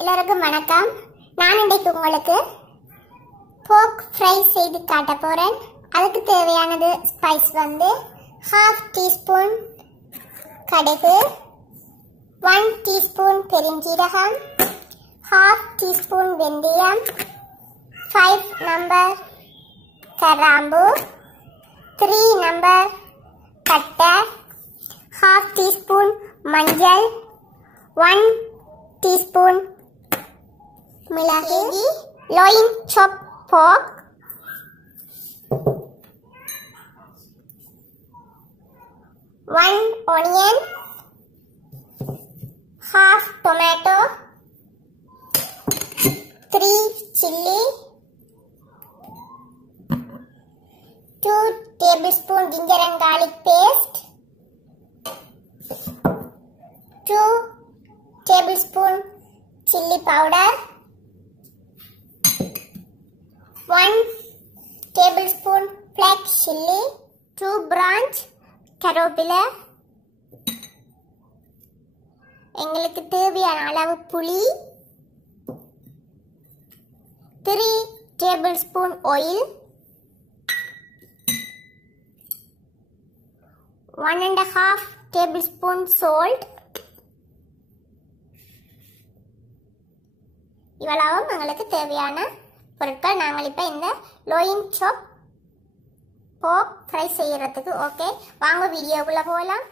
எல்லாருக்கும் வணக்கம். நான் இன்றைக்கு உங்களுக்கு போக் ஃப்ரை செய்து காட்ட போறேன். அதுக்கு தேவையானது ஸ்பைஸ் வந்து 1/2 டீஸ்பூன் கடுகு, 1 டீஸ்பூன் பெருஞ்சீரகம், 1/2 டீஸ்பூன் வெந்தயம், 5 நம்பர் கிராம்பு, 3 நம்பர் பட்டை, 1/2 டீஸ்பூன் மஞ்சள், 1 teaspoon மிளகு, loin chop pork, 1 onion, 1/2 tomato, 3 chilli, 2 tablespoon ginger and garlic paste, 2 tablespoon chilli powder, 1 tablespoon black chilli, 2 branch கருவேப்பிலை, எங்களுக்கு தேவையான அளவு புளி, 3 tablespoon oil, 1.5 tablespoon salt. இவ்வளவும் உங்களுக்கு தேவையான பொருட்கள். நாங்கள் இப்போ இந்த லோயின் சாப் போக் ஃப்ரை செய்யறதுக்கு ஓகே, வாங்க வீடியோக்குள்ள போகலாம்.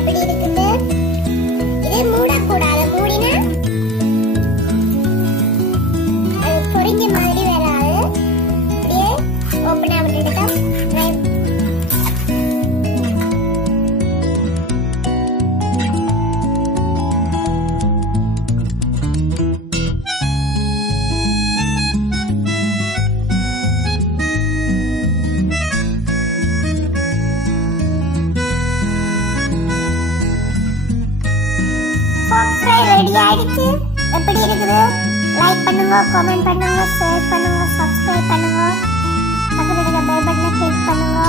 எப்படி இருக்குது. இது மூடக்கூடாது, மூடினா அது பொரிஞ்ச மாதிரி வராது. அப்படியே ஓப்பனா விட்டுட்டு தான் ரெடி ஆயிடுச்சு. எப்படி இருக்குது? லைக் பண்ணுங்க, கமெண்ட் பண்ணுங்க, ஷேர் பண்ணுங்க, சப்ஸ்கிரைப் பண்ணுங்க, பக்கத்துல இருக்க பெல் பட்டனை கிளிக் பண்ணுங்க.